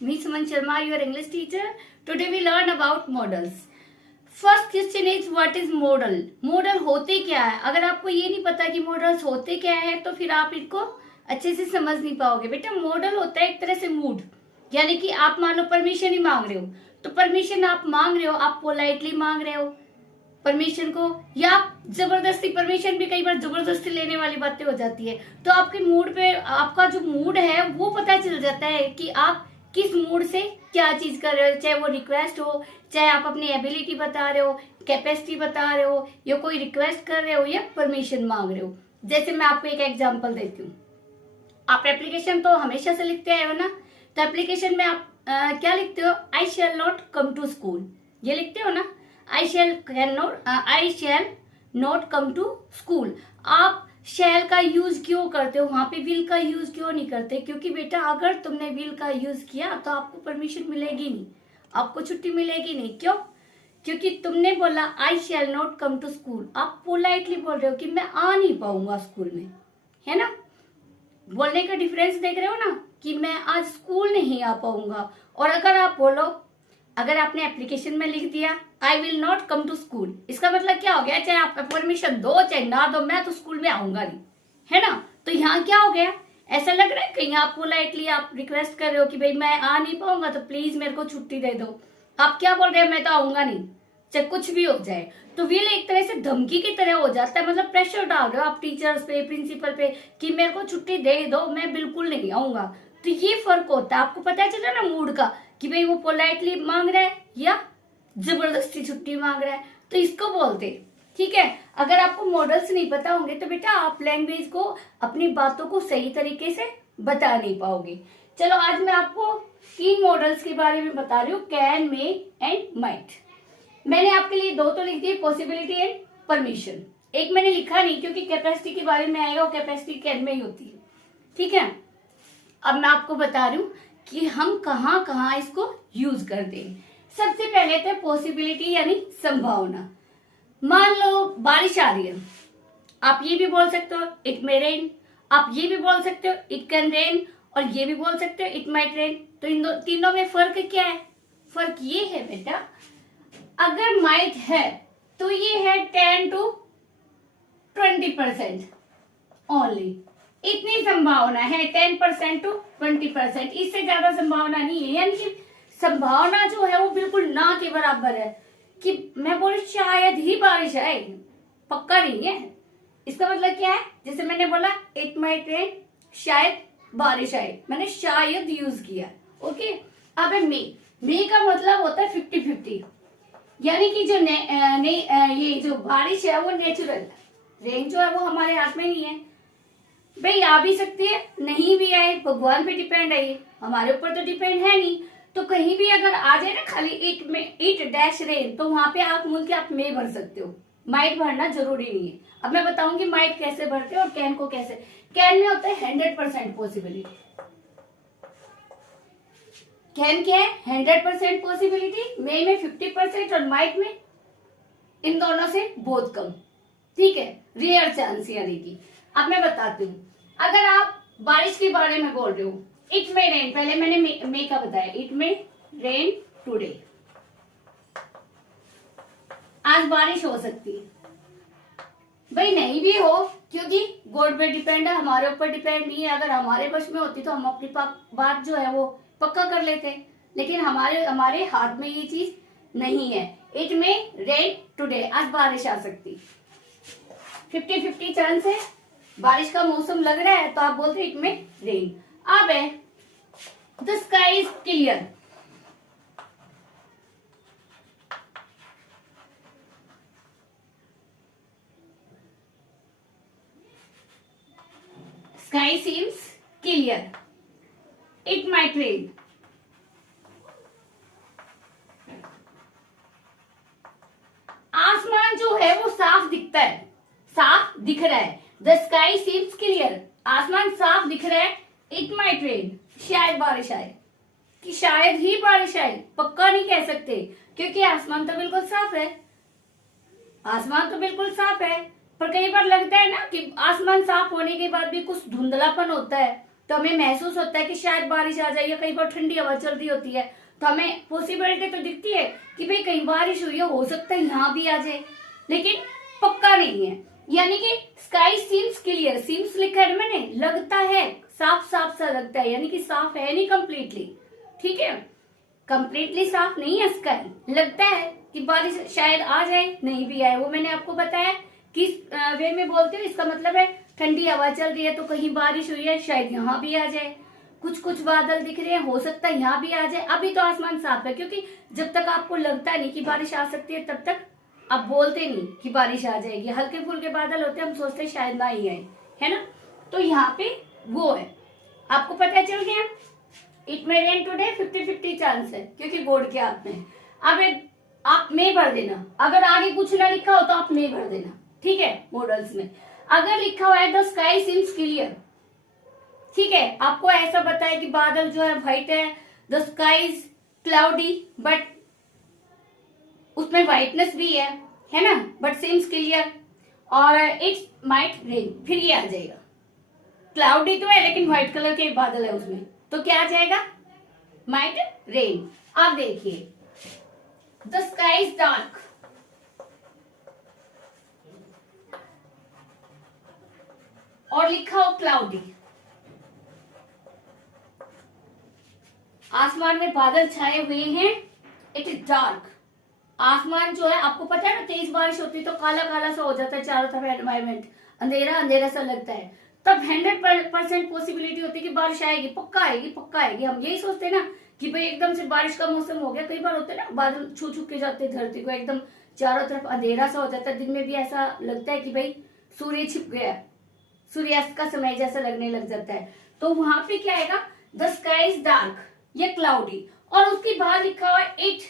Me Suman Sharma, your English teacher. Today we learn about models. First question is what is model. Model होते क्या है? अगर आपको ये नहीं पता कि मॉडल्स होते क्या है तो फिर आप इनको अच्छे से समझ नहीं पाओगे। बेटा मॉडल होता है एक तरह से मूड, यानी कि आप मान लो परमिशन ही मांग रहे हो, तो परमिशन आप मांग रहे हो, आप पोलाइटली मांग रहे हो परमिशन को, या आप जबरदस्ती, परमिशन भी कई बार जबरदस्ती लेने वाली बातें हो जाती है। तो आपके मूड पे, आपका जो मूड है वो पता चल जाता है कि आप किस मूड से क्या चीज कर रहे हो, चाहे वो रिक्वेस्ट हो, चाहे आप अपनी एबिलिटी बता रहे हो, कैपेसिटी बता रहे हो, या कोई रिक्वेस्ट कर रहे हो, या परमिशन मांग रहे हो। जैसे मैं आपको एक एग्जांपल देती हूँ। आप एप्लीकेशन तो हमेशा से लिखते आए हो ना, तो एप्लीकेशन में आप क्या लिखते हो? I shall not come to school, ये लिखते हो ना। I shall not come to school. आप शैल का यूज क्यों करते हो? वहां पे विल का यूज क्यों नहीं करते? क्योंकि बेटा अगर तुमने विल का यूज किया तो आपको परमिशन मिलेगी नहीं, आपको छुट्टी मिलेगी नहीं। क्यों? क्योंकि तुमने बोला I shall not come to school, आप पोलाइटली बोल रहे हो कि मैं आ नहीं पाऊंगा स्कूल में, है ना। बोलने का डिफरेंस देख रहे हो ना, कि मैं आज स्कूल नहीं आ पाऊंगा। और अगर आप बोलो, अगर आपने एप्लीकेशन में लिख दिया I will not come to school, इसका मतलब क्या हो गया? चाहे आप परमिशन दो चाहे ना दो, मैं तो स्कूल में आऊंगा नहीं, है ना। तो यहाँ क्या हो गया? ऐसा लग रहा है कहीं आप पोलाइटली आप रिक्वेस्ट कर रहे हो कि भाई मैं आ नहीं पाऊंगा तो प्लीज मेरे को छुट्टी दे दो। आप क्या बोल रहे हो? मैं तो आऊंगा नहीं, चाहे कुछ भी हो जाए। तो विल एक तरह से धमकी की तरह हो जाता है, मतलब प्रेशर डाल रहे हो आप टीचर्स पे, प्रिंसिपल पे, कि मेरे को छुट्टी दे दो, मैं बिल्कुल नहीं आऊंगा। तो ये फर्क होता है, आपको पता चला ना मूड का, कि भाई वो पोलाइटली मांग रहा है या जबरदस्ती छुट्टी मांग रहा है। तो इसको बोलते, ठीक है। अगर आपको मॉडल्स नहीं पता होंगे तो बेटा आप लैंग्वेज को, अपनी बातों को सही तरीके से बता नहीं पाओगे। चलो आज मैं आपको 3 मॉडल्स के बारे में बता रही हूँ, कैन, मे एंड माइट। मैंने आपके लिए 2 तो लिख दिए, पॉसिबिलिटी एंड परमिशन। एक मैंने लिखा नहीं क्योंकि कैपेसिटी के बारे में आएगा, और कैपेसिटी कैन में ही होती है, ठीक है। अब मैं आपको बता रही हूँ कि हम कहाँ कहाँ इसको यूज करते हैं। सबसे पहले तो पॉसिबिलिटी यानी संभावना। मान लो बारिश आ रही है, आप ये भी बोल सकते हो इट मे रेन, आप ये भी बोल सकते हो इट कैन रेन, और ये भी बोल सकते हो इट माइट रेन। तो इन तीनों में फर्क क्या है? फर्क ये है बेटा, अगर माइट है तो ये है 10 to 20% ओनली, इतनी संभावना है, 10% to 20%, इससे ज्यादा संभावना नहीं है। यानी कि संभावना जो है वो बिल्कुल ना के बराबर है, कि मैं बोल शायद ही बारिश आए, पक्का नहीं है। इसका मतलब क्या है? जैसे मैंने बोला इट माइट रेन, शायद बारिश आए, मैंने शायद यूज किया, ओके। अब मे का मतलब होता है 50-50, यानी कि जो ये जो बारिश है वो नेचुरल, रेन जो है वो हमारे हाथ में नहीं है। भाई आ भी सकती है, नहीं भी आए, भगवान पे डिपेंड है, ये हमारे ऊपर तो डिपेंड है नहीं। तो कहीं भी अगर आ जाए ना खाली इट डैश रेन, तो वहां पे आप मूल के आप मे भर सकते हो, माइट भरना जरूरी नहीं है। अब मैं बताऊंगी माइट कैसे भरते हो और कैन को कैसे। कैन में होता है 100% पॉसिबिलिटी, कैन क्या है? 100% पॉसिबिलिटी, मे में 50% और माइट में इन दोनों से बहुत कम, ठीक है, रेयर चांस यानी कि। अब मैं बताती हूँ, अगर आप बारिश के बारे में बोल रहे हो, इट मे रेन, पहले मैंने मे का बताया, इट मे रेन टुडे, आज बारिश हो सकती है। भाई नहीं भी हो, क्योंकि गॉड पे डिपेंड है, हमारे ऊपर डिपेंड नहीं है। अगर हमारे वश में होती तो हम अपनी बात जो है वो पक्का कर लेते, लेकिन हमारे हाथ में ये चीज नहीं है। इट मे रेन टुडे, आज बारिश आ सकती, 50-50 चांस है, बारिश का मौसम लग रहा है, तो आप बोलते इट मे रेन। अब है the sky is clear, sky seems clear, it might rain, आसमान जो है वो साफ दिखता है, साफ दिख रहा है। द स्काई सीम्स क्लियर, आसमान साफ दिख रहा है। इट माइट रेन, शायद बारिश आए, कि शायद ही बारिश आए, पक्का नहीं कह सकते, क्योंकि आसमान तो बिल्कुल साफ है, आसमान तो बिल्कुल साफ है। पर कई बार लगता है ना कि आसमान साफ होने के बाद भी कुछ धुंधलापन होता है, तो हमें महसूस होता है कि शायद बारिश आ जाएगी, कई बार ठंडी हवा चल रही होती है तो हमें पॉसिबिलिटी तो दिखती है कि भाई कहीं बारिश हुई है, हो सकता है यहाँ भी आ जाए, लेकिन पक्का नहीं है। यानी कि स्काई सीम्स क्लियर, सीम्स लिखा है मैंने, लगता है, साफ साफ सा लगता है, यानी कि साफ है नहीं कंप्लीटली, ठीक है, कंप्लीटली साफ नहीं है स्काई, लगता है कि बारिश शायद आ जाए, नहीं भी आए। वो मैंने आपको बताया किस वे में बोलते हो, इसका मतलब है ठंडी हवा चल रही है तो कहीं बारिश हुई है, शायद यहाँ भी आ जाए, कुछ कुछ बादल दिख रहे हैं, हो सकता है यहाँ भी आ जाए। अभी तो आसमान साफ है, क्योंकि जब तक आपको लगता नहीं कि बारिश आ सकती है तब तक आप बोलते नहीं कि बारिश आ जाएगी। हल्के फुल्के बादल होते हैं, हम सोचते हैं शायद ना ही आए, है ना। तो यहाँ पे वो है, आपको पता चल गया, it may rain today 50-50 chance है, क्योंकि बोर्ड के हाथ में। अब आप मे भर देना, अगर आगे कुछ ना लिखा हो तो आप मे भर देना, ठीक है। मॉडल्स में अगर लिखा हुआ है द स्काई सीम्स क्लियर, ठीक है, आपको ऐसा बताया कि बादल जो है व्हाइट है, the sky is cloudy, but उसमें व्हाइटनेस भी है ना, बट सीम्स क्लियर, और इट्स माइट रेन, फिर ये आ जाएगा, क्लाउडी तो है लेकिन व्हाइट कलर के बादल है उसमें, तो क्या आ जाएगा, माइट रेन। अब देखिए द स्काई इज डार्क, और लिखा हो क्लाउडी, आसमान में बादल छाए हुए हैं, इट इज डार्क, आसमान जो है आपको पता है ना, तेज बारिश होती है तो काला काला सा हो जाता है चारों तरफ, एनवायरमेंट अंधेरा अंधेरा सा लगता है, तब 100% पॉसिबिलिटी होती है कि बारिश आएगी, पक्का आएगी पक्का आएगी। हम यही सोचते हैं ना कि भाई एकदम से बारिश का मौसम हो गया, कई बार होता है ना बादल छू छू के जाते हैं धरती को, एकदम चारों तरफ अंधेरा सा हो जाता है, दिन में भी ऐसा लगता है कि भाई सूर्य छिप गया, सूर्यास्त का समय जैसा लगने लग जाता है। तो वहां पे क्या आएगा, द स्काई इज डार्क, ये क्लाउडी, और उसके बाद लिखा हुआ है इट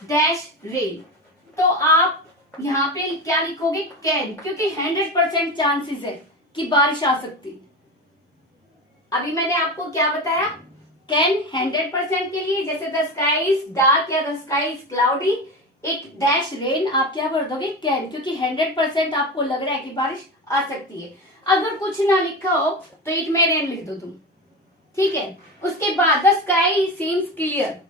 डैश रेन, तो आप यहाँ पे क्या लिखोगे, कैन, क्योंकि 100% चांसेस है कि बारिश आ सकती। अभी मैंने आपको क्या बताया, कैन 100% के लिए, जैसे द स्काई इज डार्क या the sky is cloudy, it dash rain, आप क्या भर दोगे, कैन, क्योंकि 100% आपको लग रहा है कि बारिश आ सकती है। अगर कुछ ना लिखा हो तो इट में रेन लिख दो तुम, ठीक है। उसके बाद द स्काई सीम्स क्लियर,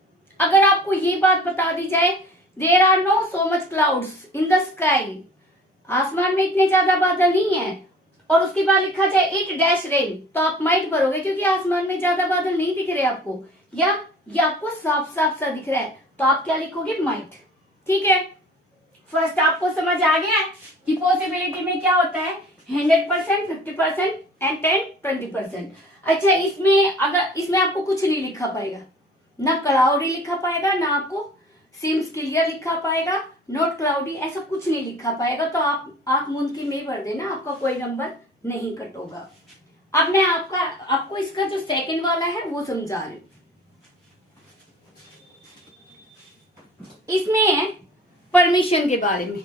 अगर आपको ये बात बता दी जाए there are no so much clouds in the sky, आसमान में इतने ज्यादा बादल नहीं है, और उसके बाद लिखा जाए इट डैश रेन, तो आप माइट भरोगे, क्योंकि आसमान में ज्यादा बादल नहीं दिख रहे आपको, या ये आपको साफ साफ सा दिख रहा है, तो आप क्या लिखोगे, माइट, ठीक है। फर्स्ट आपको समझ आ गया कि पॉसिबिलिटी में क्या होता है, 100%, 50% एंड 10-20%। अच्छा, इसमें अगर इसमें आपको कुछ नहीं लिखा पाएगा, ना क्लाउडी लिखा पाएगा, ना आपको सीम्स क्लियर लिखा पाएगा, नॉट क्लाउडी, ऐसा कुछ नहीं लिखा पाएगा, तो आप आंख मूंद के में भर देना, आपका कोई नंबर नहीं कट होगा। अब मैं आपको इसका जो सेकंड वाला है वो समझा रही हूं। इसमें है परमिशन के बारे में,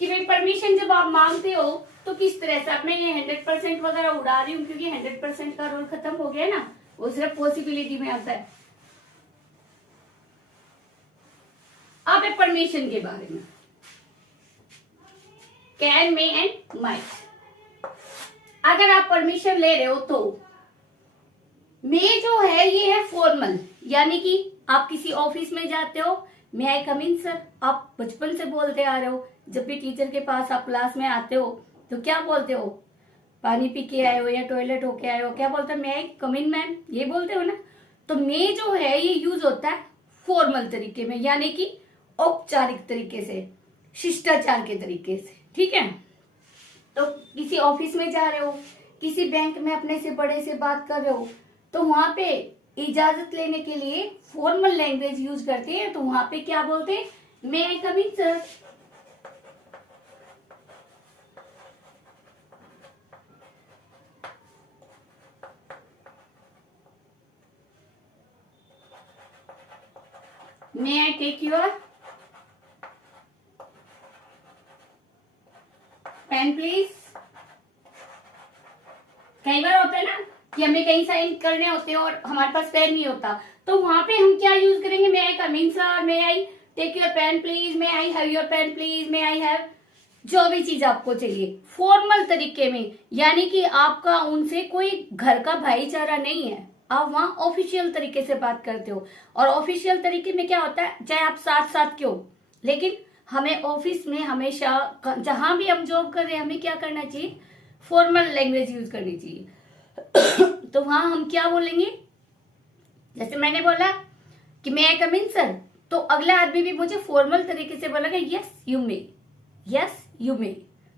कि भाई परमिशन जब आप मांगते हो तो किस तरह से, अब मैं ये 100% वगैरह उड़ा रही हूँ क्योंकि 100% का रोल खत्म हो गया ना, वो सिर्फ पॉसिबिलिटी में आता है। अब है परमिशन के बारे में, कैन, मे एंड माइट। अगर आप परमिशन ले रहे हो तो मे जो है ये है फॉर्मल, यानी कि आप किसी ऑफिस में जाते हो, मे आई कम इन सर, आप बचपन से बोलते आ रहे हो, जब भी टीचर के पास आप क्लास में आते हो तो क्या बोलते हो, पानी पी के आए हो या टॉयलेट होके आए हो, क्या बोलते हो, मे आई कम इन मैम, ये बोलते हो ना। तो मे जो है ये यूज होता है फॉर्मल तरीके में, यानी कि औपचारिक तरीके से, शिष्टाचार के तरीके से, ठीक है। तो किसी ऑफिस में जा रहे हो, किसी बैंक में अपने से बड़े से बात कर रहे हो, तो वहां पे इजाजत लेने के लिए फॉर्मल लैंग्वेज यूज करते हैं, तो वहां पे क्या बोलते हैं, may I come in sir. May I take your pen please. कई बार होता है ना कि हमें कहीं साइन करने होते हैं और हमारे पास पेन नहीं होता, तो वहां पे हम क्या यूज करेंगे, may I come in sir, may I take your pen please, may I have your pen please, may I have जो भी चीज आपको चाहिए फॉर्मल तरीके में, यानी कि आपका उनसे कोई घर का भाईचारा नहीं है, आप वहां ऑफिशियल तरीके से बात करते हो। और ऑफिशियल तरीके में क्या होता है, चाहे आप साथ साथ क्यों, लेकिन हमें ऑफिस में हमेशा जहां भी हम जॉब कर रहे हैं हमें क्या करना चाहिए, फॉर्मल लैंग्वेज यूज करनी चाहिए। तो वहां हम क्या बोलेंगे, जैसे मैंने बोला कि मे आई कम इन सर, तो अगला आदमी भी मुझे फॉर्मल तरीके से बोलेगा yes you may, yes you may.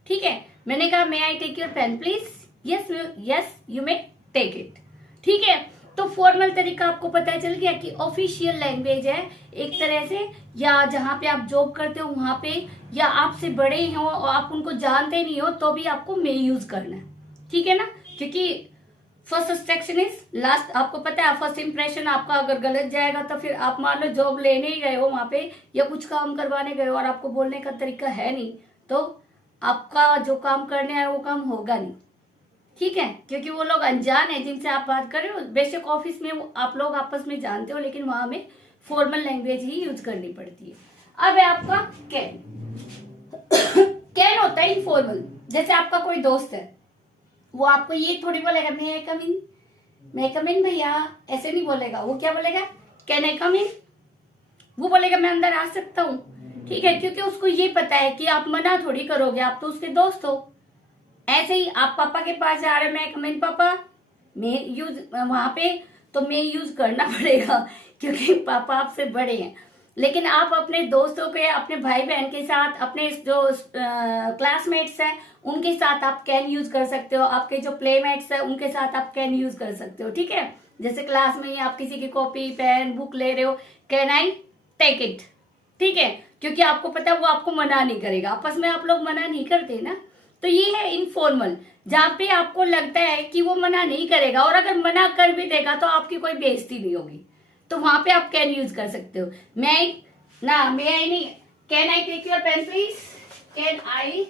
ठीक है, मैंने कहा may I take your pen please, yes yes you may take it. ठीक है, तो फॉर्मल तरीका आपको पता चल गया कि ऑफिशियल लैंग्वेज है एक तरह से, या जहां पे आप जॉब करते हो वहां पे, या आपसे बड़े हो और आप उनको जानते नहीं हो तो भी आपको मे यूज करना है। ठीक है ना, क्योंकि फर्स्ट इंस्ट्रक्शन इज लास्ट, आपको पता है फर्स्ट इंप्रेशन आपका अगर गलत जाएगा तो फिर आप मान लो जॉब लेने ही गए हो वहां पे या कुछ काम करवाने गए हो और आपको बोलने का तरीका है नहीं, तो आपका जो काम करने आए वो काम होगा नहीं। ठीक है, क्योंकि वो लोग अनजान है जिनसे आप बात कर रहे हो। बेशक ऑफिस में आप लोग आपस में जानते हो, लेकिन वहां में फॉर्मल लैंग्वेज ही यूज करनी पड़ती है। अब है आपका कैन। कैन होता है इनफॉर्मल, जैसे आपका कोई दोस्त है, वो आपको ये थोड़ी बोलेगा मैं कम इन, मैं कम इन भैया, ऐसे नहीं बोलेगा। वो क्या बोलेगा, कैन आई कम इन, वो बोलेगा मैं अंदर आ सकता हूँ। ठीक है, क्योंकि उसको ये पता है कि आप मना थोड़ी करोगे, आप तो उसके दोस्त हो। ऐसे ही आप पापा के पास जा रहे हो, मैं कम इन पापा, मैं यूज वहां पे, तो मैं यूज करना पड़ेगा क्योंकि पापा आपसे बड़े हैं। लेकिन आप अपने दोस्तों के, अपने भाई बहन के साथ, अपने जो क्लासमेट्स हैं उनके साथ आप कैन यूज कर सकते हो, आपके जो प्लेमेट्स हैं उनके साथ आप कैन यूज कर सकते हो। ठीक है, जैसे क्लास में ही आप किसी की कॉपी पेन बुक ले रहे हो, कैन आई टेक इट। ठीक है, क्योंकि आपको पता है वो आपको मना नहीं करेगा, आपस में आप लोग मना नहीं करते ना। तो ये है इनफॉर्मल, जहां पे आपको लगता है कि वो मना नहीं करेगा, और अगर मना कर भी देगा तो आपकी कोई बेइज्जती नहीं होगी, तो वहां पे आप कैन यूज कर सकते हो। मैं ना, मे आई नहीं, can I take your pen please, can I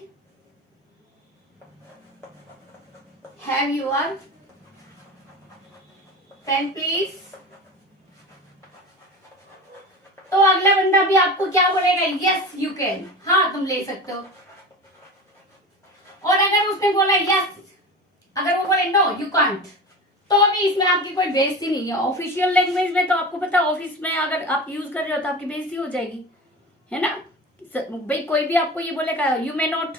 have your pen please. तो अगला बंदा भी आपको क्या बोलेगा, यस यू कैन, हाँ तुम ले सकते हो। और अगर उसने बोला यस, अगर वो बोले नो यू कांट, तो भी इसमें आपकी कोई बेइज्जती नहीं है। ऑफिशियल लैंग्वेज में तो आपको पता है ऑफिस में अगर आप यूज कर रहे हो तो आपकी बेइज्जती हो जाएगी, है ना भाई। कोई भी आपको ये बोलेगा यू मे नॉट,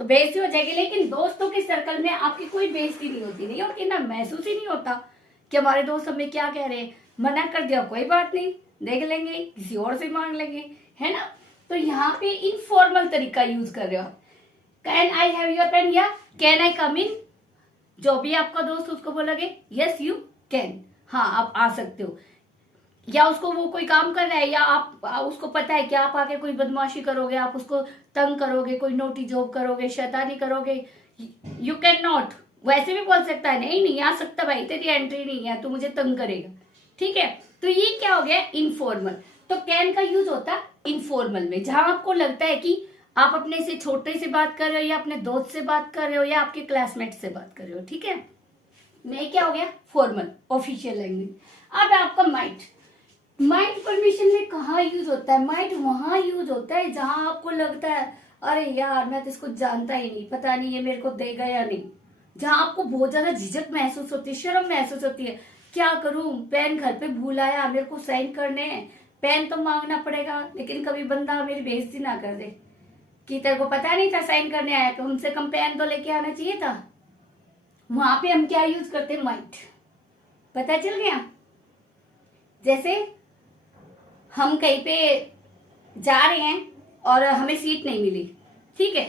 तो बेइज्जती हो जाएगी। लेकिन दोस्तों के सर्कल में आपकी कोई बेइज्जती नहीं होती, नहीं होती ना, महसूस ही नहीं होता कि हमारे दोस्त हमें क्या कह रहे हैं। मना कर दिया कोई बात नहीं, देख लेंगे, किसी और से मांग लेंगे, है ना। तो यहाँ पे इनफॉर्मल तरीका यूज कर रहे हो, can I have your pen या कैन आई कम इन। जो भी आपका दोस्त उसको बोलोगे यस यू कैन, हाँ आप आ सकते हो। या उसको वो कोई काम कर रहा है, या आप उसको पता है कि आप आके कोई बदमाशी करोगे, आप उसको तंग करोगे, कोई नोटी जॉब करोगे, शैतानी करोगे, यू कैन नॉट। वैसे भी बोल सकता है नहीं नहीं आ सकता भाई, तेरी एंट्री नहीं है, तू मुझे तंग करेगा। ठीक है, तो ये क्या हो गया, इनफॉर्मल। तो कैन का यूज होता है इनफॉर्मल में, जहां आपको लगता है कि आप अपने से छोटे से बात कर रहे हो, या अपने दोस्त से बात कर रहे हो, या आपके क्लासमेट से बात कर रहे हो। ठीक है, मैं क्या हो गया, फॉर्मल ऑफिशियल लैंग्वेज। अब आपका माइट। माइट परमिशन में कहाँ यूज होता है, माइट वहां यूज होता है जहां आपको लगता है अरे यार मैं तो इसको जानता ही नहीं, पता नहीं ये मेरे को देगा या नहीं। जहां आपको बहुत ज्यादा झिझक महसूस होती है, शर्म महसूस होती है, क्या करूं, पेन घर पे भूल आया, मेरे को साइन करने हैं, पेन तो मांगना पड़ेगा, लेकिन कभी बंदा मेरी बेइज्जती ना कर दे कि तेरे को पता नहीं था साइन करने आया, कम से कम पेन तो लेके आना चाहिए था। वहां पे हम क्या यूज करते हैं, माइट। पता चल गया, जैसे हम कहीं पे जा रहे हैं और हमें सीट नहीं मिली। ठीक है,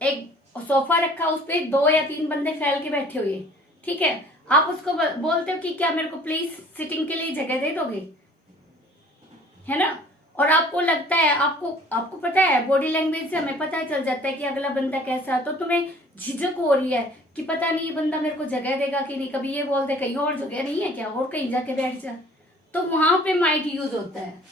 एक सोफा रखा, उस पे 2 या 3 बंदे फैल के बैठे हुए। ठीक है, आप उसको बोलते हो कि क्या मेरे को प्लीज सिटिंग के लिए जगह दे दोगे, है ना। और आपको लगता है, आपको पता है बॉडी लैंग्वेज से हमें पता चल जाता है कि अगला बंदा कैसा है। तो तुम्हें झिझक हो रही है कि पता नहीं ये बंदा मेरे को जगह देगा कि नहीं, कभी ये बोल दे कहीं और जगह नहीं है क्या, और कहीं जाके बैठ जा, तो वहां पे माइट यूज होता है।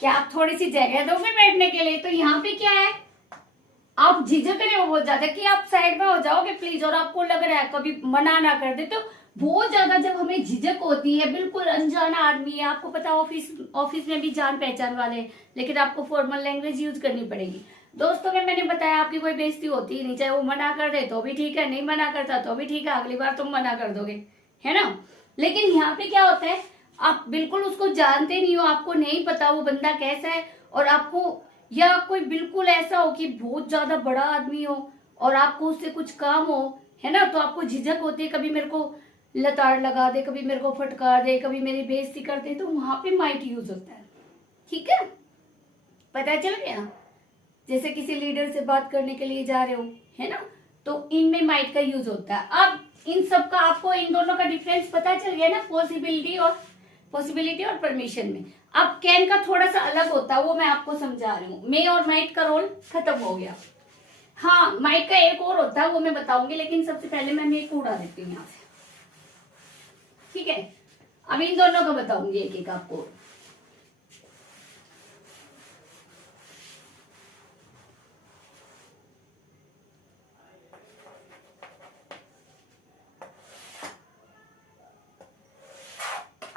क्या आप थोड़ी सी जगह दोगे बैठने के लिए? तो यहाँ पे क्या है, आप झिझक रहे हो बहुत ज्यादा कि आप साइड में हो जाओगे प्लीज, और आपको लग रहा है कभी मना ना कर दे। तो बहुत ज्यादा जब हमें झिझक होती है, बिल्कुल अनजाना आदमी है, आपको पता ऑफिस में भी जान पहचान वाले हैं, लेकिन आपको फॉर्मल लैंग्वेज यूज करनी पड़ेगी। दोस्तों में मैंने बताया आपकी कोई बेइज्जती होती ही नहीं, चाहे वो मना कर दे तो भी ठीक है, नहीं मना करता तो भी ठीक है, अगली बार तुम मना कर दोगे, है ना। लेकिन यहाँ पे क्या होता है, आप बिल्कुल उसको जानते नहीं हो, आपको नहीं पता वो बंदा कैसा है, और आपको, या कोई बिल्कुल ऐसा हो कि बहुत ज्यादा बड़ा आदमी हो और आपको उससे कुछ काम हो, है ना, तो आपको झिझक होती है, कभी मेरे को लताड़ लगा दे, कभी मेरे को फटकार दे, कभी मेरी बेइज्जती कर दे, तो वहां पे माइट यूज होता है। ठीक है, पता चल गया। जैसे किसी लीडर से बात करने के लिए जा रहे हो, है ना, तो इनमें माइट का यूज होता है। अब इन सब का आपको, इन दोनों का डिफरेंस पता चल गया ना, पॉसिबिलिटी और परमिशन में। अब कैन का थोड़ा सा अलग होता है, वो मैं आपको समझा रही हूँ। मे और माइट का रोल खत्म हो गया। हाँ, माइट का एक और होता है, वो मैं बताऊंगी, लेकिन सबसे पहले मैं मे को उड़ा देती हूँ यहाँ से। ठीक है, अब इन दोनों का बताऊंगी एक एक आपको।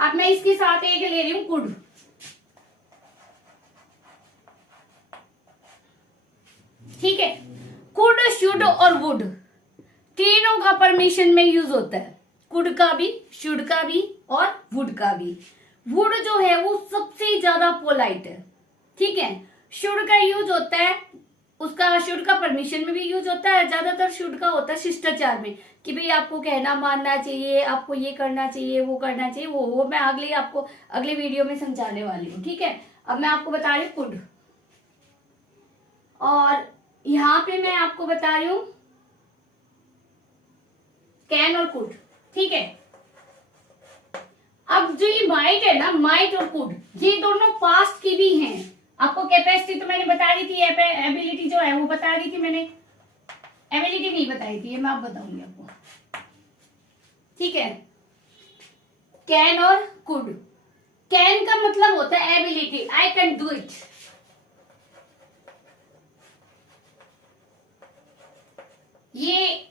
अब मैं इसके साथ एक ले रही हूं कुड। ठीक है, कुड, शुड और वुड तीनों का परमिशन में यूज होता है। कुड का भी, शुड का भी और वुड का भी। वुड जो है वो सबसे ज्यादा पोलाइट है। ठीक है, शुड का यूज होता है, उसका शुड का परमिशन में भी यूज होता है। ज्यादातर शुड का होता है शिष्टाचार में, कि भाई आपको कहना मानना चाहिए, आपको ये करना चाहिए, वो करना चाहिए, वो मैं अगले वीडियो में समझाने वाली हूँ। ठीक है, अब मैं आपको बता रही हूँ कुड, और यहाँ पे मैं आपको बता रही हूँ कैन और कुड। ठीक है, अब जो ये माइट है ना, माइट और कुड, ये दोनों पास्ट की भी हैं। आपको कैपेसिटी तो मैंने बता दी थी, एबिलिटी जो है वो बता दी थी मैंने, एबिलिटी नहीं बताई थी, मैं आप बताऊंगी आपको। ठीक है, कैन और कुड। कैन का मतलब होता है ability, I can do it. ये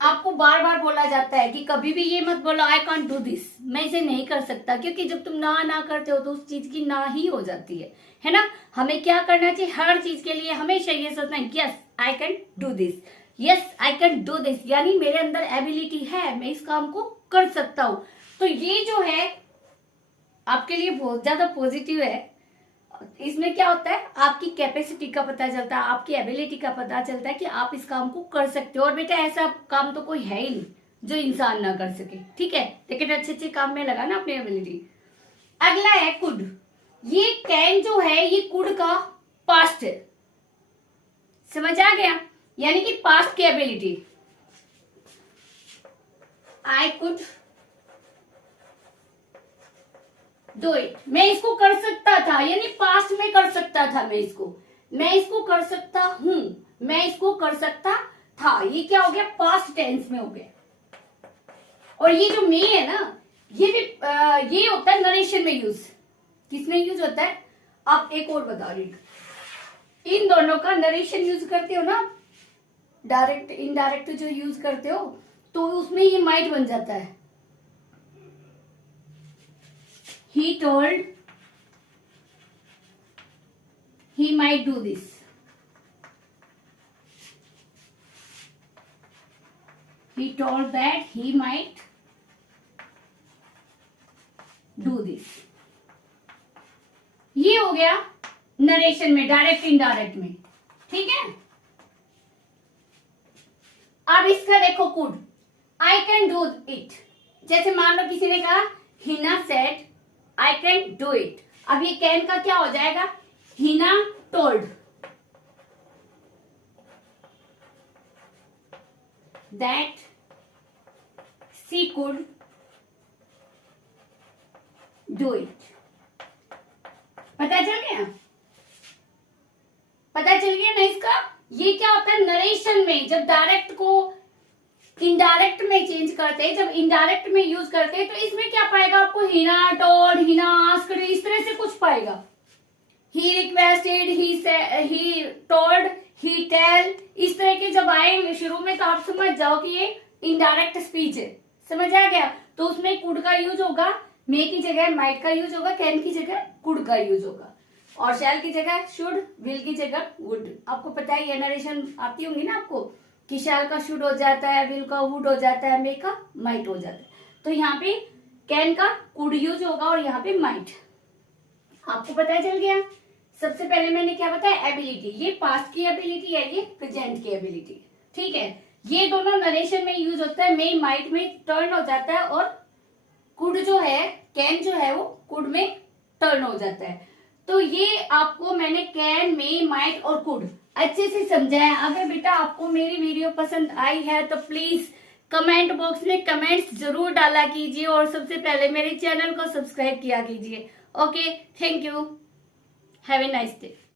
आपको बार बार बोला जाता है कि कभी भी ये मत बोलो आई कांट डू दिस, मैं इसे नहीं कर सकता, क्योंकि जब तुम ना करते हो तो उस चीज की ना ही हो जाती है ना। हमें क्या करना चाहिए, हर चीज के लिए हमेशा ये सोचना है yes I can do this, yes I can do this, यानी मेरे अंदर एबिलिटी है, मैं इस काम को कर सकता हूं। तो ये जो है आपके लिए बहुत ज्यादा पॉजिटिव है। इसमें क्या होता है, आपकी कैपेसिटी का पता चलता है, आपकी एबिलिटी का पता चलता है कि आप इस काम को कर सकते हो। और बेटा ऐसा काम तो कोई है ही नहीं जो इंसान ना कर सके। ठीक है, लेकिन अच्छे अच्छे काम में लगा ना अपनी एबिलिटी। अगला है कुड। ये कैन जो है ये कुड का पास्ट है, समझ आ गया, यानी कि पास्ट की ability. I could do it, मैं इसको कर सकता था, यानी पास्ट में कर सकता था, मैं इसको कर सकता हूं, मैं इसको कर सकता था, ये क्या हो गया, पास्ट टेंस में हो गया। और ये जो मे है ना, ये भी ये होता है नरेशन में यूज। किसमें यूज होता है, आप एक और बता रही, इन दोनों का नरेशन यूज करते हो ना, डायरेक्ट इनडायरेक्ट जो यूज करते हो, तो उसमें ये माइट बन जाता है। He told he might do this. He told that he might do this. ये हो गया नरेशन में, डायरेक्ट इनडायरेक्ट में। ठीक है, अब इसका देखो could, I can do it. जैसे मान लो किसी ने कहा Hina said I can do it, अब ये कैन का क्या हो जाएगा, Hina told that she could do it। पता चल गया, पता चल गया ना इसका। ये क्या होता है नरेशन में, जब डायरेक्ट को इनडायरेक्ट में चेंज करते हैं, जब इनडायरेक्ट में यूज करते हैं, तो इसमें क्या पाएगा आपको, हिना टोल्ड, हिना आस्क्ड, इस तरह से कुछ पाएगा। He requested, he told, he tell, इस तरह के जब आए शुरू में तो आप समझ जाओ कि ये इनडायरेक्ट स्पीच है। समझ आ गया? तो उसमें कुड का यूज होगा, मे की जगह माइट का यूज होगा, कैन की जगह कुड का यूज होगा, और शैल की जगह शुड, विल की जगह वुड। आपको पता है ये नरेशन आती होंगी ना आपको कि शैल का शुड हो जाता है, विल का वुड हो जाता है, मे का माइट हो जाता है। तो यहाँ पे कैन का कुड यूज होगा और यहाँ पे माइट। आपको पता चल गया? सबसे पहले मैंने क्या बताया, एबिलिटी, ये पास्ट की एबिलिटी है, ये प्रेजेंट की एबिलिटी। ठीक है, ये दोनों नरेशन में यूज होता है, मे माइट में टर्न हो जाता है, और कुड जो है, कैन जो है वो कुड में टर्न हो जाता है। तो ये आपको मैंने कैन, मे, माइट और कुड अच्छे से समझाया। अगर बेटा आपको मेरी वीडियो पसंद आई है तो प्लीज कमेंट बॉक्स में कमेंट्स जरूर डाला कीजिए, और सबसे पहले मेरे चैनल को सब्सक्राइब किया कीजिए। Okay, thank you, have a nice day.